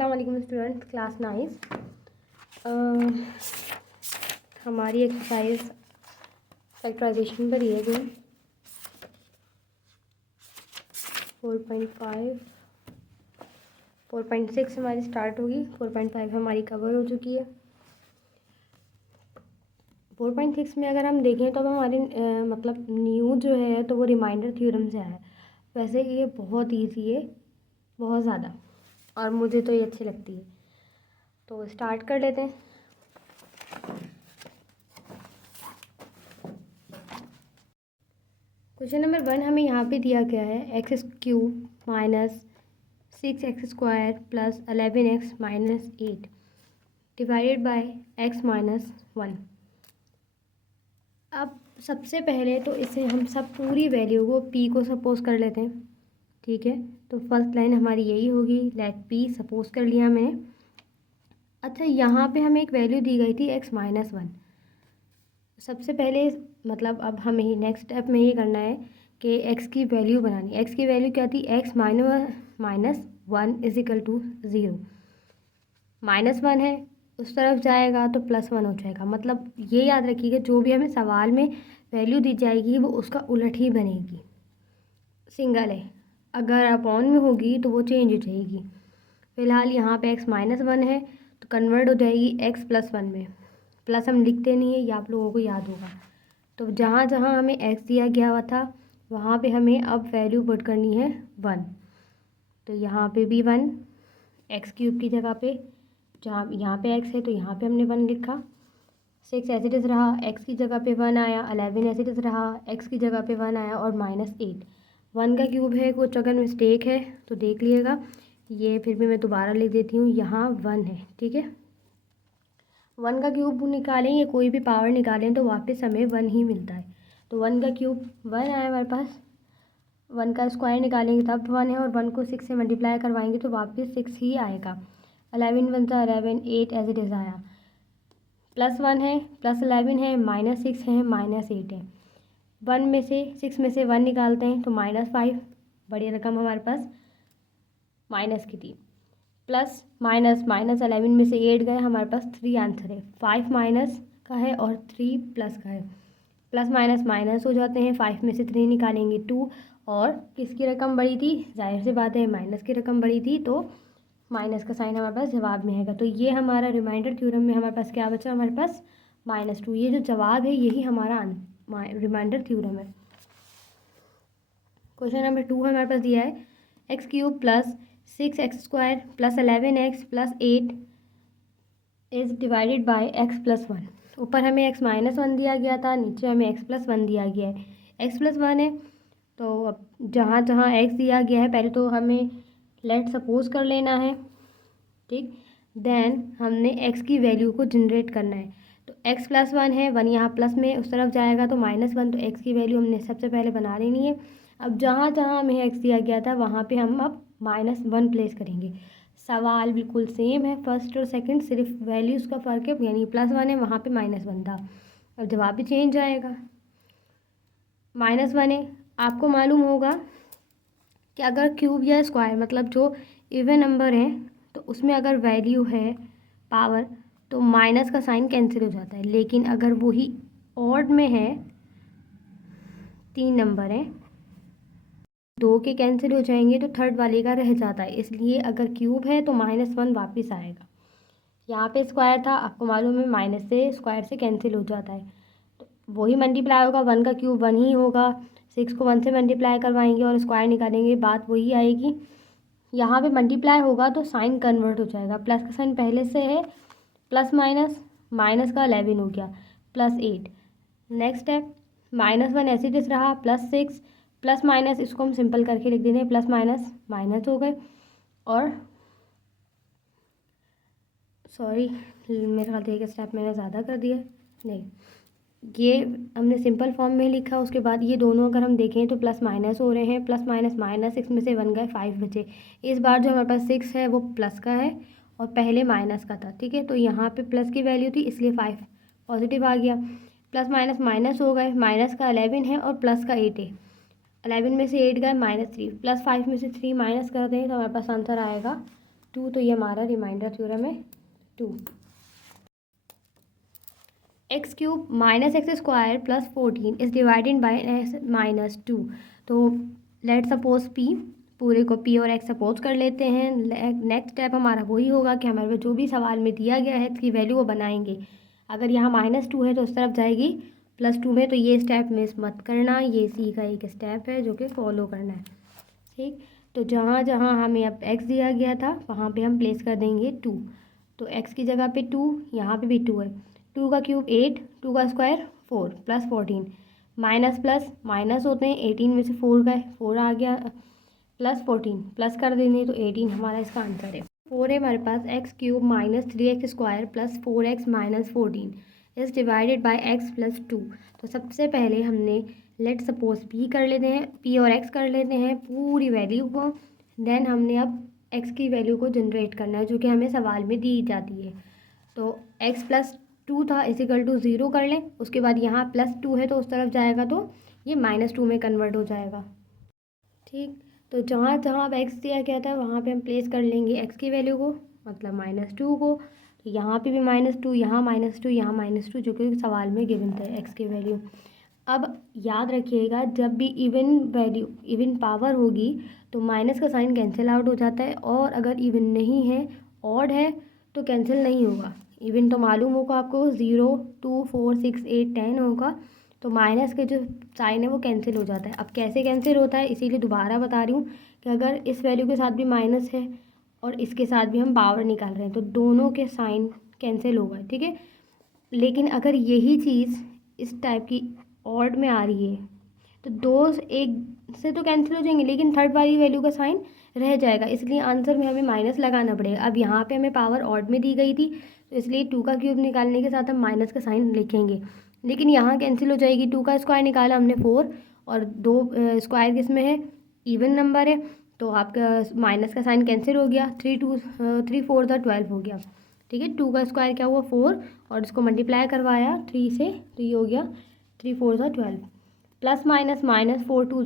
अस्सलाम वालेकुम student class 9। हमारी एक्सरसाइज फैक्टराइजेशन पर ही है जो 4.5 4.6 हमारी स्टार्ट होगी। 4.5 हमारी कवर हो चुकी है। 4.6 में अगर हम देखें तो अब हमारी मतलब न्यू जो है तो वो रिमाइंडर थ्योरम से आया है। वैसे ये बहुत ईजी है, बहुत ज़्यादा, और मुझे तो ये अच्छी लगती है। तो स्टार्ट कर लेते हैं। क्वेश्चन नंबर 1 हमें यहाँ पे दिया गया है x³ minus 6x² plus 11x minus 8 divided by x minus 1। अब सबसे पहले तो इसे हम सब पूरी वैल्यू को p को सपोज कर लेते हैं, ठीक है। तो फर्स्ट लाइन हमारी यही होगी, लेट p सपोज कर लिया मैंने। अच्छा, यहाँ पे हमें एक वैल्यू दी गई थी x माइनस 1। सबसे पहले मतलब अब हमें नेक्स्ट स्टेप में ये करना है कि x की वैल्यू बनानी। x की वैल्यू क्या थी? x minus 1 is equal to 0। -1 है, उस तरफ जाएगा तो +1 हो जाएगा। मतलब ये याद रखिएगा, जो भी हमें सवाल में वैल्यू दी जाएगी वो उसका उलट ही बनेगी। सिंगल है, अगर अपॉन में होगी तो वो चेंज हो जाएगी। फ़िलहाल यहाँ पे x माइनस 1 है तो कन्वर्ट हो जाएगी x प्लस 1 में। प्लस हम लिखते नहीं है, ये आप लोगों को याद होगा। तो जहाँ जहाँ हमें x दिया गया हुआ था वहाँ पे हमें अब वैल्यू पुट करनी है 1। तो यहाँ पे भी 1, x³ की जगह पे, जहाँ यहाँ पे x है तो यहाँ पे हमने 1 लिखा। 6 एज इट इज़ रहा, x की जगह पे 1 आया। 11 एज इट इज़ रहा, x की जगह पे 1 आया। और -8 1 का क्यूब है, कुछ अगर मिस्टेक है तो देख लीजिएगा। ये फिर भी मैं दोबारा लिख देती हूँ, यहाँ 1 है, ठीक है। 1 का क्यूब निकालें या कोई भी पावर निकालें तो वापस हमें 1 ही मिलता है। तो 1 का क्यूब 1 आया हमारे पास। 1 का स्क्वायर निकालेंगे तब 1 है, और 1 को 6 से मल्टीप्लाई करवाएंगे तो वापस 6 ही आएगा। 11 1 11, 8 एज इट इज़ आया। +1 है, +11 है, -6 है, -8 है। 1 में से 6 में से 1 निकालते हैं तो -5, बड़ी रकम हमारे पास माइनस की थी। प्लस माइनस, -11 में से 8 गए, हमारे पास 3 आंसर है। 5 माइनस का है और 3 प्लस का है। प्लस माइनस माइनस हो जाते हैं। 5 में से 3 निकालेंगे 2, और किसकी रकम बड़ी थी? जाहिर सी बात है माइनस की रकम बड़ी थी, तो माइनस का साइन हमारे पास जवाब में आएगा। तो ये हमारा रिमाइंडर थ्योरम में हमारे पास क्या बचा? हमारे पास -2। ये जो जवाब है यही हमारा रिमाइंडर थ्योरम है। क्वेश्चन नंबर 2 हमारे पास दिया है x³ plus 6x² plus 11x plus 8 is divided by x plus 1। ऊपर हमें x माइनस 1 दिया गया था, नीचे हमें x प्लस 1 दिया गया है। x प्लस 1 है तो अब जहाँ जहाँ x दिया गया है पहले तो हमें लेट सपोज कर लेना है, ठीक। देन हमने x की वैल्यू को जनरेट करना है। तो x प्लस 1 है, 1 यहाँ प्लस में उस तरफ जाएगा तो -1, तो x की वैल्यू हमने सबसे पहले बना लेनी है। अब जहाँ जहाँ हमें x दिया गया था वहाँ पे हम अब -1 प्लेस करेंगे। सवाल बिल्कुल सेम है, फर्स्ट और सेकंड, सिर्फ वैल्यूज़ का फ़र्क है। यानी +1 है, वहाँ पे -1 था। अब जवाब भी चेंज आएगा। -1 है, आपको मालूम होगा कि अगर क्यूब या स्क्वायर मतलब जो इवन नंबर है तो उसमें अगर वैल्यू है पावर तो माइनस का साइन कैंसिल हो जाता है। लेकिन अगर वही ऑड में है, 3 नंबर हैं, 2 के कैंसिल हो जाएंगे तो थर्ड वाले का रह जाता है। इसलिए अगर क्यूब है तो -1 वापस आएगा। यहाँ पे स्क्वायर था, आपको मालूम है माइनस से स्क्वायर से कैंसिल हो जाता है, तो वही मल्टीप्लाई होगा। 1 का क्यूब 1 ही होगा। 6 को 1 से मल्टीप्लाई करवाएंगे और स्क्वायर निकालेंगे, बात वही आएगी। यहाँ पे मल्टीप्लाई होगा तो साइन कन्वर्ट हो जाएगा। प्लस का साइन पहले से है, प्लस माइनस, माइनस का 11 हो गया, +8। नेक्स्ट है -1 ऐसे ही रहा, +6 प्लस माइनस, इसको हम सिंपल करके लिख देते हैं, प्लस माइनस माइनस हो गए। और सॉरी, मेरे ख्याल से एक स्टेप मैंने ज़्यादा कर दिया, नहीं, ये हमने सिंपल फॉर्म में लिखा। उसके बाद ये दोनों अगर हम देखें तो प्लस माइनस हो रहे हैं, प्लस माइनस माइनस, 6 में से 1 गए, 5 बचे। इस बार जो हमारे पास 6 है वो प्लस का है और पहले माइनस का था, ठीक है। तो यहाँ पे प्लस की वैल्यू थी इसलिए 5 पॉजिटिव आ गया। प्लस माइनस माइनस हो गए, माइनस का 11 है और प्लस का 8 है। 11 में से 8 गए, -3, प्लस 5 में से 3 माइनस कर दें तो हमारे पास आंसर आएगा 2, तो ये हमारा रिमाइंडर थ्योरम है 2। X cube minus x square plus 14 is divided by x minus 2। तो लेट सपोज पी, पूरे को पी और एक्स सपोज कर लेते हैं। नेक्स्ट स्टेप हमारा वही होगा कि हमारे जो भी सवाल में दिया गया है इसकी वैल्यू वो बनाएंगे। अगर यहाँ -2 है तो उस तरफ जाएगी +2 में, तो ये स्टेप मिस मत करना, ये सी का एक स्टेप है जो कि फॉलो करना है। ठीक, तो जहाँ जहाँ हमें अब एक्स दिया गया था वहाँ पे हम प्लेस कर देंगे 2। तो एक्स की जगह पे 2, यहाँ पे भी 2 है। 2 का क्यूब 8, 2 का square 4 plus 14, minus plus minus होते हैं, 18 में से 4 गए, 4 आ गया, प्लस 14 प्लस कर देंगे तो 18 हमारा इसका आंसर है। 4 है हमारे पास। X cube minus 3x square plus 4x minus 14 is divided by x plus 2। तो सबसे पहले हमने लेट सपोज पी कर लेते हैं, पी और एक्स कर लेते हैं पूरी वैल्यू को। देन हमने अब एक्स की वैल्यू को जनरेट करना है जो कि हमें सवाल में दी जाती है। तो एक्स प्लस 2 था इजिकल टू 0 कर लें, उसके बाद यहाँ +2 है तो उस तरफ जाएगा तो ये -2 में कन्वर्ट हो जाएगा। ठीक, तो जहाँ जहाँ अब एक्स दिया गया था वहाँ पे हम प्लेस कर लेंगे एक्स की वैल्यू को, मतलब -2 को। तो यहाँ पे भी -2, यहाँ -2, यहाँ -2, जो कि सवाल में गिवन था एक्स की वैल्यू। अब याद रखिएगा जब भी इवन वैल्यू, इवन पावर होगी तो माइनस का साइन कैंसिल आउट हो जाता है, और अगर इवन नहीं है, ऑड है, तो कैंसिल नहीं होगा। इवन तो मालूम होगा आपको, 0, 2, 4, 6, 8, 10 होगा, तो माइनस के जो साइन है वो कैंसिल हो जाता है। अब कैसे कैंसिल होता है इसीलिए दोबारा बता रही हूँ कि अगर इस वैल्यू के साथ भी माइनस है और इसके साथ भी हम पावर निकाल रहे हैं तो दोनों के साइन कैंसिल हो गए, ठीक है। लेकिन अगर यही चीज़ इस टाइप की ऑड में आ रही है तो दो एक से तो कैंसिल हो जाएंगे, लेकिन थर्ड वाली वैल्यू का साइन रह जाएगा, इसलिए आंसर में हमें माइनस लगाना पड़ेगा। अब यहाँ पे हमें पावर ऑड में दी गई थी तो इसलिए 2 का क्यूब निकालने के साथ हम माइनस का साइन लिखेंगे, लेकिन यहाँ कैंसिल हो जाएगी। 2 का स्क्वायर निकाला हमने 4, और 2 स्क्वायर किस में है, इवन नंबर है, तो आपका माइनस का साइन कैंसिल हो गया। 3 4 12 हो गया, ठीक है। 2 का स्क्वायर क्या हुआ 4, और इसको मल्टीप्लाई करवाया 3 से तो ये हो गया 3 4 12, प्लस माइनस माइनस 4 2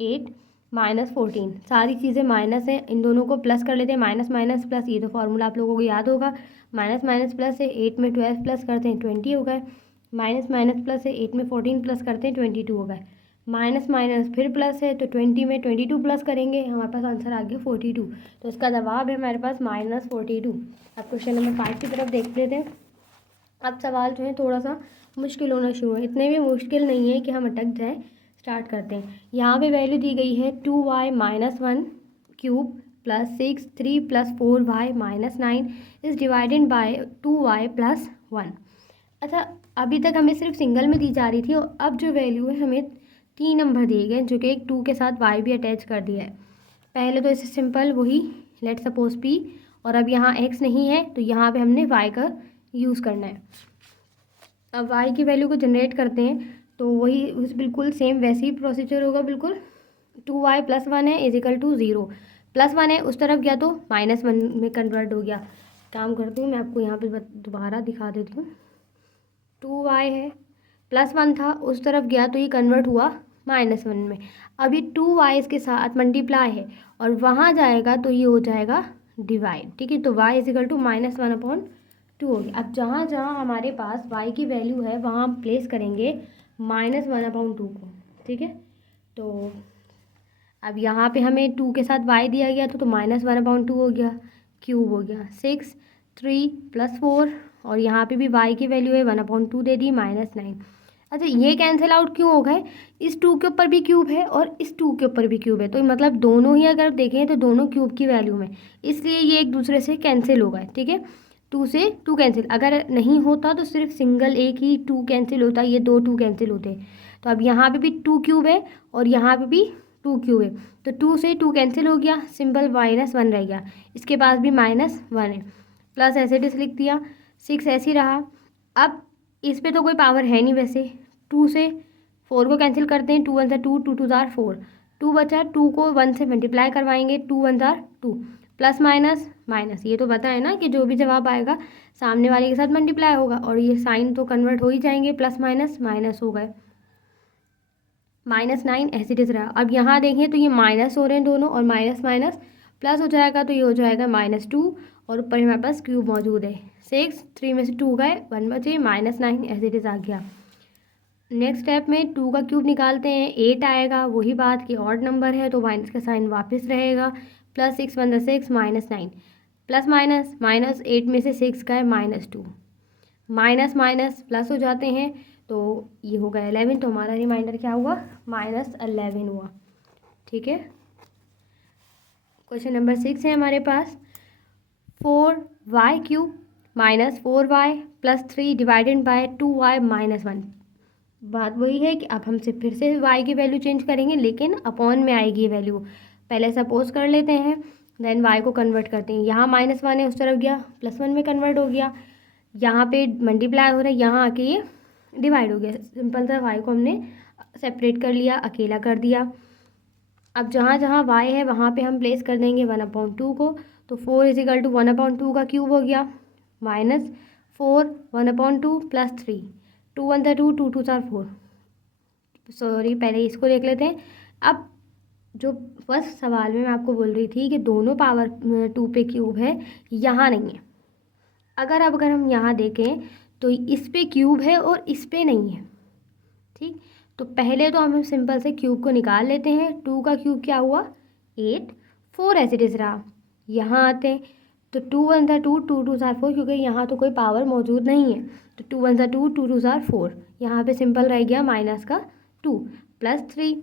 8 माइनस 14, सारी चीज़ें माइनस है, इन दोनों को प्लस कर लेते हैं, माइनस माइनस प्लस, ये तो फार्मूला आप लोगों को याद होगा, माइनस माइनस प्लस है, 8 में 12 प्लस करते हैं 20 हो गए, माइनस माइनस प्लस है, 8 में 14 प्लस करते हैं 22 हो गए, माइनस माइनस फिर प्लस है तो 20 में 22 प्लस करेंगे, हमारे पास आंसर आ गया 42। तो इसका जवाब है हमारे पास -42। अब क्वेश्चन नंबर 5 की तरफ देख लेते हैं। अब सवाल जो है थोड़ा सा मुश्किल होना शुरू है, इतने भी मुश्किल नहीं है कि हम अटक जाए। स्टार्ट करते हैं। यहाँ पे वैल्यू दी गई है 2y - 1 cube plus 6 3 + 4y - 9 is divided by 2y + 1। अच्छा, अभी तक हमें सिर्फ सिंगल में दी जा रही थी, और अब जो वैल्यू है हमें 3 नंबर दिए गए जो कि एक 2 के साथ y भी अटैच कर दिया है। पहले तो इसे सिंपल वही लेट सपोज p, और अब यहाँ x नहीं है तो यहाँ पे हमने y का यूज़ करना है। अब y की वैल्यू को जनरेट करते हैं तो वही उस बिल्कुल सेम वैसे ही प्रोसीजर होगा बिल्कुल। 2y + 1 है इजिकल टू 0, +1 है उस तरफ गया तो -1 में कन्वर्ट हो गया। काम करती हूँ मैं आपको यहाँ पे दोबारा दिखा देती हूँ। 2y है, +1 था उस तरफ गया तो ये कन्वर्ट हुआ -1 में। अभी 2y इसके साथ मल्टीप्लाई है और वहाँ जाएगा तो ये हो जाएगा डिवाइड, ठीक है। तो y इजिकल टू -1/2 हो गया। अब जहाँ जहाँ हमारे पास y की वैल्यू है वहाँ हम प्लेस करेंगे -1/2 को, ठीक है। तो अब यहाँ पे हमें 2 के साथ y दिया गया तो -1/2 हो गया, क्यूब हो गया 6 3 + 4, और यहाँ पे भी y की वैल्यू है 1/2 दे दी -9। अच्छा, ये कैंसिल आउट क्यों हो गए, इस 2 के ऊपर भी क्यूब है और इस 2 के ऊपर भी क्यूब है, तो मतलब दोनों ही अगर देखें तो दोनों क्यूब की वैल्यू में, इसलिए ये एक दूसरे से कैंसिल हो गए, ठीक है। 2 से 2 कैंसिल, अगर नहीं होता तो सिर्फ सिंगल एक ही 2 कैंसिल होता, ये 2 2 कैंसिल होते। तो अब यहाँ पे भी 2 क्यूब है और यहाँ पे भी 2 क्यूब है, तो 2 से 2 कैंसिल हो गया, सिंपल -1 रह गया, इसके पास भी -1 है, प्लस ऐसे डिस लिख दिया, 6 ऐसे ही रहा। अब इस पे तो कोई पावर है नहीं वैसे, 2 से 4 को कैंसिल करते हैं, 2 1 2 2 2 4, 2 बचा, 2 को 1 से मल्टीप्लाई करवाएंगे, 2 1 2, प्लस माइनस माइनस, ये तो पता है ना कि जो भी जवाब आएगा सामने वाले के साथ मल्टीप्लाई होगा, और ये साइन तो कन्वर्ट हो ही जाएंगे, प्लस माइनस माइनस हो गए, -9 ऐसे डिस रहा। अब यहाँ देखें तो ये माइनस हो रहे हैं दोनों, और माइनस माइनस प्लस हो जाएगा तो ये हो जाएगा -2 और ऊपर हमारे पास क्यूब मौजूद है। 6, 3 में से 2 गए, 1 बचे, -9 एज इट इज़ आ गया। नेक्स्ट स्टेप में 2 का क्यूब निकालते हैं, 8 आएगा। वही बात कि ऑड नंबर है तो माइनस का साइन वापस रहेगा। +6 × 6 -9, प्लस माइनस माइनस 8 में से 6 गए, -2, माइनस माइनस प्लस हो जाते हैं तो ये हो गया 11। तो हमारा रिमाइंडर क्या हुआ? -11 हुआ। ठीक है। क्वेश्चन नंबर 6 है हमारे पास, 4y³ -4y + 3 divided by 2y - 1। बात वही है कि अब हमसे फिर से y की वैल्यू चेंज करेंगे, लेकिन अपॉन में आएगी ये वैल्यू। पहले सपोज कर लेते हैं, देन y को कन्वर्ट करते हैं। यहाँ -1 है, उस तरफ गया, +1 में कन्वर्ट हो गया। यहाँ पे मल्टीप्लाई हो रहा है, यहाँ आके ये डिवाइड हो गया। सिंपल था, y को हमने सेपरेट कर लिया, अकेला कर दिया। अब जहाँ जहाँ y है वहाँ पे हम प्लेस कर देंगे 1/2 को। तो 4 = 1/2 का क्यूब हो गया, -4 1/2 + 3, 2 1 2, 2 2 4। सॉरी, पहले इसको देख लेते हैं। अब जो फर्स्ट सवाल में मैं आपको बोल रही थी कि दोनों पावर 2 पे क्यूब है, यहाँ नहीं है। अगर हम यहाँ देखें तो इस पे क्यूब है और इस पे नहीं है। ठीक, तो पहले तो हम सिंपल से क्यूब को निकाल लेते हैं। 2 का क्यूब क्या हुआ? 8, 4 ऐसे इट इज़ रहा। यहाँ आते हैं तो 2 1 2, 2 2 4, क्योंकि यहाँ तो कोई पावर मौजूद नहीं है। तो 2 1 2, 2 2 4। यहाँ पे सिंपल रह गया -2 + 3।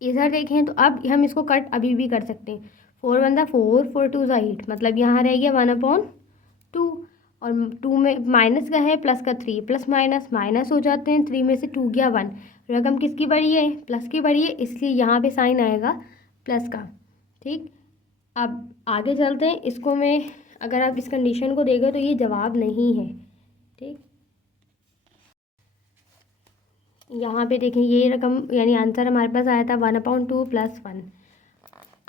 इधर देखें तो अब हम इसको कट अभी भी कर सकते हैं। 4 1 4, 4 2 8, मतलब यहाँ रह गया 1/2 और 2 में माइनस का है, प्लस का 3, प्लस माइनस माइनस हो जाते हैं। 3 में से 2 गया 1। रकम किसकी बड़ी है? प्लस की बड़ी है, इसलिए यहाँ पे साइन आएगा प्लस का। ठीक, अब आगे चलते हैं। इसको में अगर आप इस कंडीशन को देखें तो ये जवाब नहीं है। ठीक, यहाँ पे देखें ये रकम यानी आंसर हमारे पास आया था 1/2 + 1।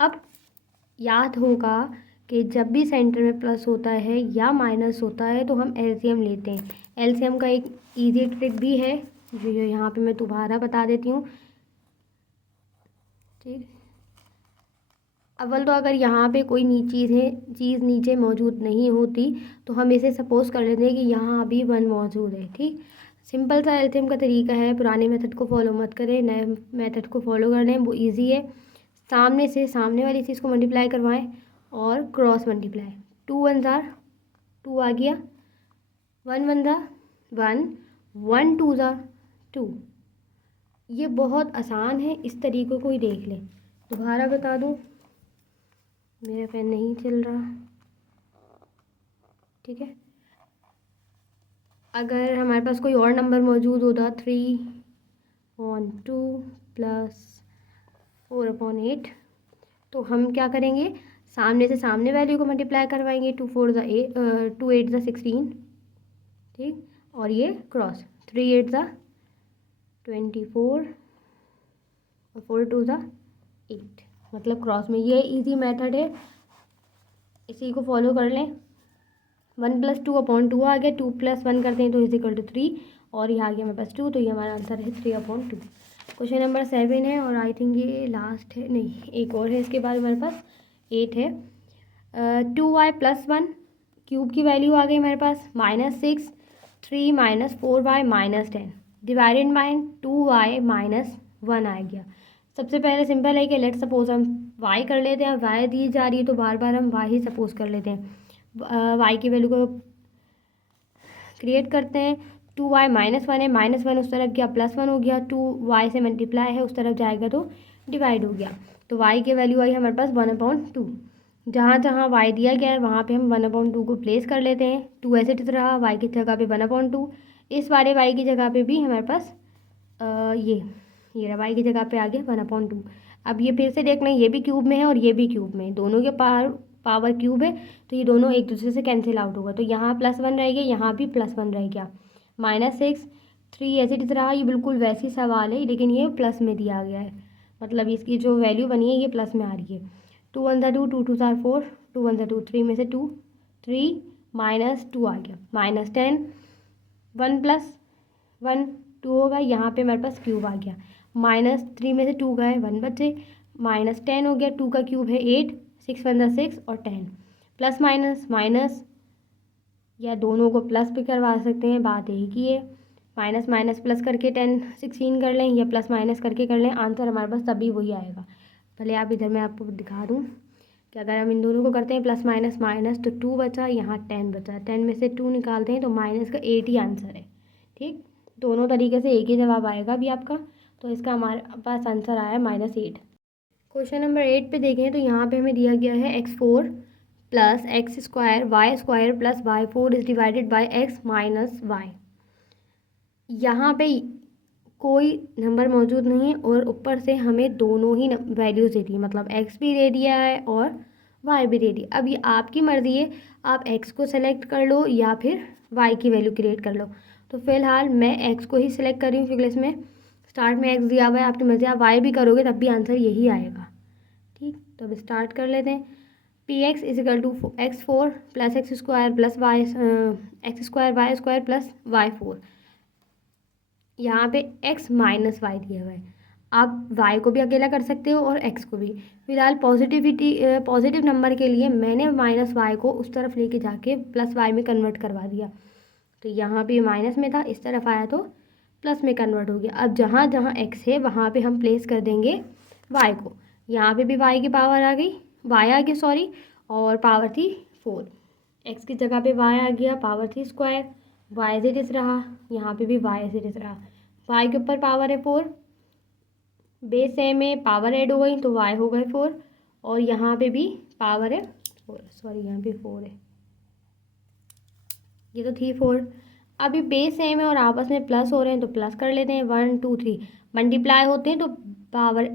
अब याद होगा कि जब भी सेंटर में प्लस होता है या माइनस होता है तो हम एलसीएम लेते हैं। एलसीएम का एक इजी ट्रिक भी है जो यहाँ पे मैं दोबारा बता देती हूँ। ठीक, अव्वल तो अगर यहाँ पे कोई चीज़ नीचे मौजूद नहीं होती तो हम इसे सपोज कर लेते हैं कि यहाँ अभी 1 मौजूद है। ठीक, सिंपल सा एलसीएम का तरीका है, पुराने मेथड को फॉलो मत करें, नए मेथड को फॉलो कर लें, वो ईजी है। सामने से सामने वाली चीज़ को मल्टीप्लाई करवाएं और क्रॉस मल्टीप्लाई। 2 1 2 आ गया, 1 1 1, 1 2 2। ये बहुत आसान है, इस तरीक़े को ही देख लें। दोबारा बता दूं, मेरा पेन नहीं चल रहा। ठीक है, अगर हमारे पास कोई और नंबर मौजूद होता 3/2 + 4/8, तो हम क्या करेंगे? सामने से सामने वैल्यू को मल्टीप्लाई करवाएंगे। 2 4 8, 2 8 16। ठीक, और ये क्रॉस 3 8 24 और 4 2 8, मतलब क्रॉस में। ये इजी मेथड है, इसी को फॉलो कर लें। 1 + 2/2 आ गया, 2 + 1 करते हैं तो = 3 और ये आ गया हमारे पास 2। तो ये हमारा आंसर है 3/2। क्वेश्चन नंबर 7 है और आई थिंक ये लास्ट है, नहीं एक और है इसके बाद हमारे पास 8 है। 2y + 1 क्यूब की वैल्यू आ गई हमारे पास -6, 3 -4y -10 डिवाइडेड बाय 2y - 1 आ गया। सबसे पहले सिंपल है कि लेट सपोज हम y कर लेते हैं। y दी जा रही है तो बार बार हम y ही सपोज कर लेते हैं। y की वैल्यू को क्रिएट करते हैं। 2y -1 है, -1 उस तरफ गया, +1 हो गया। 2y से मल्टीप्लाई है, उस तरफ जाएगा तो डिवाइड हो गया। तो y की वैल्यू आई हमारे पास 1/2। जहाँ जहाँ y दिया गया है वहाँ पे हम 1/2 को प्लेस कर लेते हैं। 2 ऐसे रहा, y की जगह पे 1/2। इस वाले y की जगह पे भी हमारे पास ये y की जगह पे आ गया 1/2। अब ये फिर से देख लें, ये भी क्यूब में है और ये भी क्यूब में है, दोनों के पावर क्यूब है, तो ये दोनों एक दूसरे से कैंसिल आउट होगा। तो यहाँ +1 रह गया, यहाँ भी +1 रह गया। -6, 3 ऐसे रहा। ये बिल्कुल वैसी सवाल है, लेकिन ये प्लस में दिया गया है, मतलब इसकी जो वैल्यू बनी है ये प्लस में आ रही है। 2 1 2, 2 2 4, 2 1 2, 3 में से 2, 3 -2 आ गया, -10, 1 + 1 2 होगा। यहाँ पे हमारे पास क्यूब आ गया। -3 में से 2 गए, 1 बचे, -10 हो गया। 2 का क्यूब है 8, 6 वन ज़ा 6 और 10, प्लस माइनस माइनस, या दोनों को प्लस भी करवा सकते हैं, बात एक ही है। माइनस माइनस प्लस करके 10 16 कर लें, या प्लस माइनस करके कर लें, आंसर हमारे पास तभी वही आएगा। भले आप इधर मैं आपको दिखा दूँ कि अगर हम इन दोनों को करते हैं प्लस माइनस माइनस, तो 2 बचा, यहाँ 10 बचा, 10 में से 2 निकालते हैं तो माइनस का 8 ही आंसर है। ठीक, दोनों तरीके से एक ही जवाब आएगा अभी आपका, तो इसका हमारे पास आंसर आया -8। क्वेश्चन नंबर 8 पे देखें तो यहाँ पे हमें दिया गया है x4 plus x square y square plus y4 is divided by x minus y. यहाँ पे कोई नंबर मौजूद नहीं है और ऊपर से हमें दोनों ही वैल्यूज़ दे दी है, मतलब x भी दे दिया है और y भी दे दी। अब ये आपकी मर्ज़ी है, आप x को सेलेक्ट कर लो या फिर y की वैल्यू क्रिएट कर लो। तो फिलहाल मैं x को ही सिलेक्ट कर रही हूँ, क्योंकि इसमें स्टार्ट में x दिया हुआ है, आपकी मर्ज़ी, आप y भी करोगे तब भी आंसर यही आएगा। ठीक, तो अब स्टार्ट कर लेते हैं। P x is equal to x4 plus x square plus y x square y square plus y4। यहाँ पे x माइनस वाई दिया हुआ है, आप y को भी अकेला कर सकते हो और x को भी। फिलहाल पॉजिटिव नंबर के लिए मैंने माइनस वाई को उस तरफ लेके जाके प्लस वाई में कन्वर्ट करवा दिया, तो यहाँ पे माइनस में था, इस तरफ आया तो प्लस में कन्वर्ट हो गया। अब जहाँ जहाँ x है वहाँ पे हम प्लेस कर देंगे y को। यहाँ पे भी y की पावर आ गई, y आ गई सॉरी, और पावर थी 4, x की जगह पे y आ गया, पावर थी square, y as it is रहा, यहाँ पे भी y एज इट इज़ रहा, y के ऊपर पावर है 4, बेस सेम है, पावर ऐड हो गई तो y हो गए 4, और यहाँ पे भी पावर है 4, सॉरी यहाँ पे 4 है, ये तो थी 4। अभी बेस सेम है और आपस में प्लस हो रहे हैं तो प्लस कर लेते हैं, 1 2 3 मल्टीप्लाई होते हैं तो पावर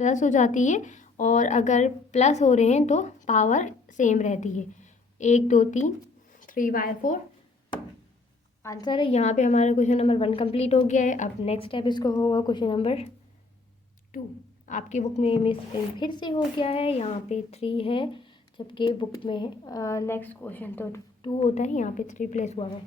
प्लस हो जाती है, और अगर प्लस हो रहे हैं तो पावर सेम रहती है। 1 2 3 3/4 आंसर है। यहाँ पे हमारा क्वेश्चन नंबर 1 कंप्लीट हो गया है। अब नेक्स्ट स्टेप इसको होगा क्वेश्चन नंबर 2। आपकी बुक में मिस फिर से हो गया है, यहाँ पे 3 है, जबकि बुक में है नेक्स्ट क्वेश्चन तो 2 होता है, यहाँ पे 3 प्लेस हुआ है।